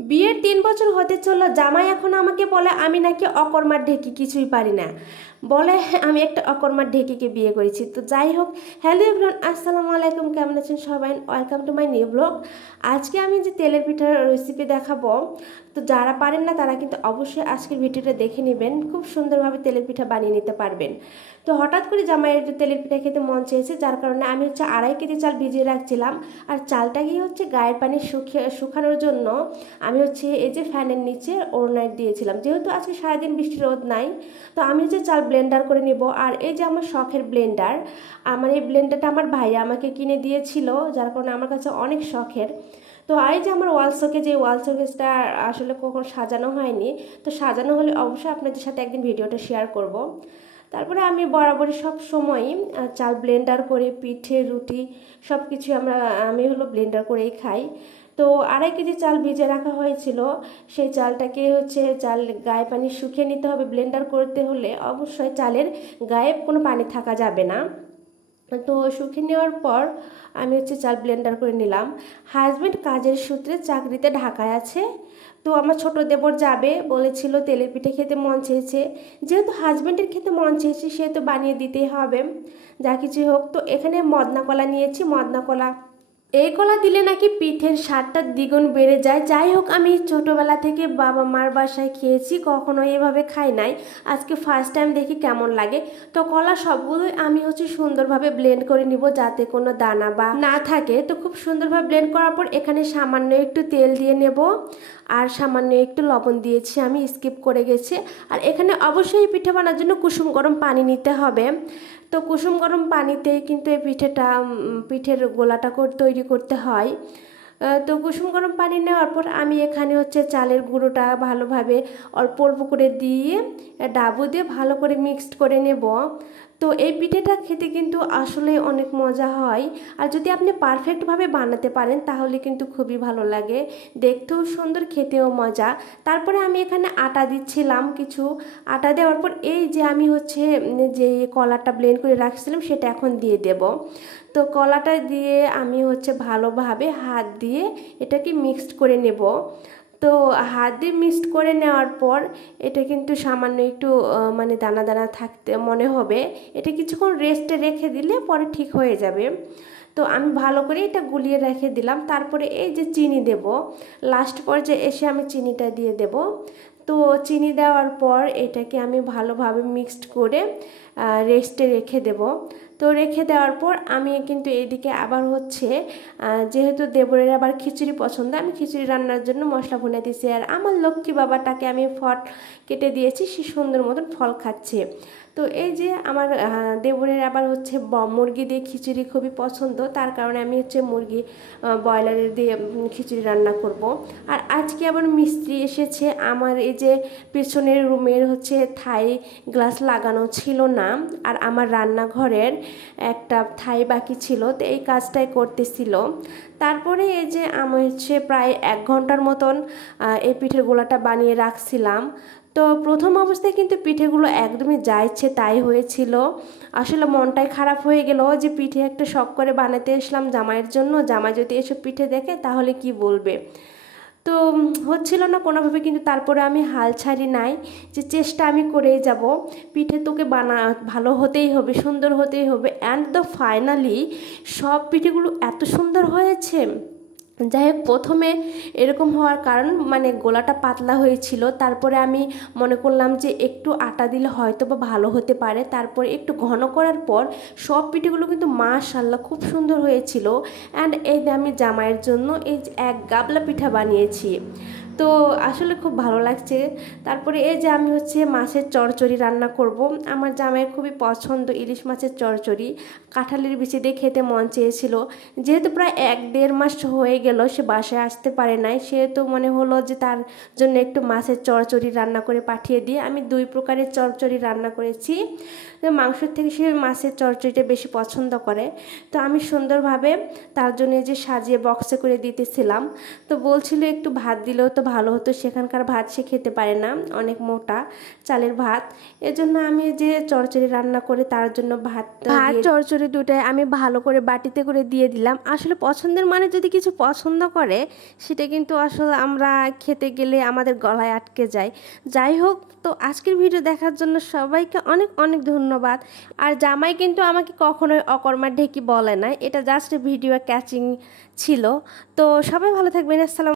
বিয়ের ৩ বছর হতে চললো, জামাই এখন আমাকে বলে আমি নাকি অকর্মার ঢেকি, কিছুই পারি না। বলে আমি একটা অকর্মার ঢেকিকে বিয়ে করেছি। তো যাই হোক, হ্যালো এভরিওয়ান, আসসালামু আলাইকুম, কেমন আছেন সবাই? Welcome to my new blog. আজকে আমি যে তেলের পিঠার রেসিপি দেখাবো, তো যারা পারেন না তারা কিন্তু অবশ্যই আজকের ভিডিওটা দেখে নেবেন, খুব সুন্দরভাবে তেলের পিঠা বানিয়ে নিতে পারবেন। তো হঠাৎ করে জামাইয়ের তেলের পিঠা খেতে মন চেয়েছে, যার কারণে আমি হচ্ছে 2.5 কেজি চাল ভিজিয়ে রাখছিলাম। আর চালটাকেই হচ্ছে গায়ের পানি শুকানোর জন্য আমি হচ্ছে এই যে ফ্যানের নিচে ওভারনাইট দিয়েছিলাম, যেহেতু আজকে সারাদিন বৃষ্টি রোদ নাই। তো আমি হচ্ছে চাল ব্লেন্ডার করে নিব। আর এই যে আমার শখের ব্লেন্ডার, আমার এই ব্লেন্ডারটা আমার ভাই আমাকে কিনে দিয়েছিল, যার কারণে আমার কাছে অনেক শখের। তো এই যে আমার ওয়াল শোকেজ, এই ওয়াল শোকেজটা আসলে কখনো সাজানো হয়নি, তো সাজানো হলে অবশ্যই আপনাদের সাথে একদিন ভিডিওটা শেয়ার করব। তারপরে আমি বরাবরই সব সময়ই চাল ব্লেন্ডার করে পিঠে রুটি সব কিছু আমি হলো ব্লেন্ডার করেই খাই। তো 2.5 কেজি চাল ভিজে রাখা হয়েছিল, সেই চালটাকে হচ্ছে চাল গায়ে পানি শুকিয়ে নিতে হবে। ব্লেন্ডার করতে হলে অবশ্যই চালের গায়ে কোনো পানি থাকা যাবে না। তো শুকিয়ে নেওয়ার পর আমি হচ্ছে চাল ব্লেন্ডার করে নিলাম। হাজব্যান্ড কাজের সূত্রে চাকরিতে ঢাকায় আছে, তো আমার ছোট দেবর যাবে বলেছিল, তেলের পিঠে খেতে মন চেয়েছে, যেহেতু হাজব্যান্ডের খেতে মন চেয়েছে সেহেতু বানিয়ে দিতেই হবে, যা কিছু হোক। তো এখানে মদনা কলা নিয়েছি, মদনা কলা, এই কলা দিলে নাকি পিঠের স্বাদটা দ্বিগুণ বেড়ে যায়। যাই হোক, আমি ছোটোবেলা থেকে বাবা মার বাসায় খেয়েছি, কখনো এভাবে খাই নাই, আজকে ফার্স্ট টাইম দেখি কেমন লাগে। তো কলা সবগুলোই আমি হচ্ছে সুন্দরভাবে ব্লেন্ড করে নিব, যাতে কোনো দানা বা না থাকে। তো খুব সুন্দরভাবে ব্লেন্ড করার পর এখানে সামান্য একটু তেল দিয়ে নেব, আর সামান্য একটু লবণ দিয়েছি, আমি স্কিপ করে গেছি। আর এখানে অবশ্যই পিঠে বানার জন্য কুসুম গরম পানি নিতে হবে। তো কুসুম গরম পানিতেই কিন্তু এই পিঠের গোলাটা তৈরি করতে হয়। তো কুসুম গরম পানি নেওয়ার পর আমি এখানে হচ্ছে চালের গুঁড়োটা ভালোভাবে অল্প অল্প করে দিয়ে ডাবু দিয়ে ভালো করে মিক্সড করে নেব। তো এই পিঠেটা খেতে কিন্তু আসলে অনেক মজা হয়, আর যদি আপনি পারফেক্টভাবে বানাতে পারেন তাহলে কিন্তু খুবই ভালো লাগে, দেখতেও সুন্দর, খেতেও মজা। তারপরে আমি এখানে আটা দিচ্ছিলাম কিছু। আটা দেওয়ার পর এই যে আমি হচ্ছে যে কলাটা ব্লেন্ড করে রাখছিলাম সেটা এখন দিয়ে দেব। তো কলাটা দিয়ে আমি হচ্ছে ভালোভাবে হাত দিয়ে এটাকে মিক্সড করে নেব। তো হাত দিয়ে মিক্সড করে নেওয়ার পর এটা কিন্তু সামান্য একটু মানে দানা দানা থাকতে মনে হবে, এটা কিছুক্ষণ রেস্টে রেখে দিলে পরে ঠিক হয়ে যাবে। তো আমি ভালো করে এটা গুলিয়ে রেখে দিলাম। তারপরে এই যে চিনি দেব, লাস্ট পর্যায়ে এসে আমি চিনিটা দিয়ে দেব। তো চিনি দেওয়ার পর এটাকে আমি ভালোভাবে মিক্সড করে রেস্টে রেখে দেব। তো রেখে দেওয়ার পর আমি কিন্তু এইদিকে আবার হচ্ছে যেহেতু দেবরের আবার খিচুড়ি পছন্দ, আমি খিচুড়ি রান্নার জন্য মশলা ভুনে দিয়েছি। আর আমার লক্ষ্মী বাবাটাকে আমি ফল কেটে দিয়েছি, সে সুন্দর মতন ফল খাচ্ছে। তো এই যে আমার দেবরের আবার হচ্ছে মুরগি দিয়ে খিচুড়ি খুবই পছন্দ, তার কারণে আমি হচ্ছে মুরগি ব্রয়লারের দিয়ে খিচুড়ি রান্না করব। আর আজকে আবার মিস্ত্রি এসেছে, আমার এই যে পেছনের রুমের হচ্ছে থাই গ্লাস লাগানো ছিল না, আর আমার রান্নাঘরের একটা থাই বাকি ছিল, তো এই কাজটাই করতেছিল। তারপরে এই যে আমি হচ্ছে প্রায় 1 ঘন্টার মতন এই পিঠের গোলাটা বানিয়ে রাখছিলাম। তো প্রথম অবস্থায় কিন্তু পিঠেগুলো একদমই যা ইচ্ছে তাই হয়েছিল, আসলে মনটাই খারাপ হয়ে গেল যে পিঠে একটা শখ করে বানাতে আসলাম জামাইয়ের জন্য, জামাই যদি এসব পিঠে দেখে তাহলে কি বলবে। তো হচ্ছিল না কোনোভাবে, কিন্তু তারপরে আমি হাল ছাড়ি নাই, যে চেষ্টা আমি করেই যাব, পিঠে তোকে ভালো হতেই হবে, সুন্দর হতেই হবে। অ্যান্ড দ্য ফাইনালি সব পিঠেগুলো এত সুন্দর হয়েছে। যাই হোক, প্রথমে এরকম হওয়ার কারণ মানে গোলাটা পাতলা হয়েছিল, তারপরে আমি মনে করলাম যে একটু আটা দিলে হয়তো বা ভালো হতে পারে। তারপরে একটু ঘন করার পর সব পিঠেগুলো কিন্তু মাশাআল্লাহ খুব সুন্দর হয়েছিল। অ্যান্ড এই যে আমি জামাইয়ের জন্য এই 1 গাবলা পিঠা বানিয়েছি, তো আসলে খুব ভালো লাগছে। তারপরে এই যে আমি হচ্ছে মাছের চচ্চড়ি রান্না করব, আমার জামাইয়ের খুবই পছন্দ ইলিশ মাছের চচ্চড়ি, কাঁঠালের বিচি দিয়ে খেতে মন চেয়েছিল। যেহেতু প্রায় 1-1.5 মাস হয়ে গেল সে বাসায় আসতে পারে নাই, সেহেতু মনে হলো যে তার জন্য একটু মাছের চচ্চড়ি রান্না করে পাঠিয়ে দিয়ে আমি 2 প্রকারের চচ্চড়ি রান্না করেছি। মাংসের থেকে সে মাছের চচ্চড়িটা বেশি পছন্দ করে, তো আমি সুন্দরভাবে তার জন্য যে সাজিয়ে বক্সে করে দিতেছিলাম। তো বলছিল একটু ভাত দিলেও তো ভালো হতো, সেখানকার ভাত সে খেতে পারে না, অনেক মোটা চালের ভাত। এজন্য আমি যে চচ্চড়ি রান্না করে তার জন্য ভাত চচ্চড়ি দুটাই আমি ভালো করে বাটিতে করে দিয়ে দিলাম। আসলে পছন্দের মানে যদি কিছু পছন্দ করে সেটা কিন্তু আসলে আমরা খেতে গেলে আমাদের গলায় আটকে যায়। যাই হোক, তো আজকের ভিডিও দেখার জন্য সবাইকে অনেক অনেক ধন্যবাদ। আর জামাই কিন্তু আমাকে কখনোই অকর্মার ঢেকি বলে না, এটা জাস্ট ভিডিও ক্যাচিং ছিল। তো সবাই ভালো থাকবেন। আসসালাম।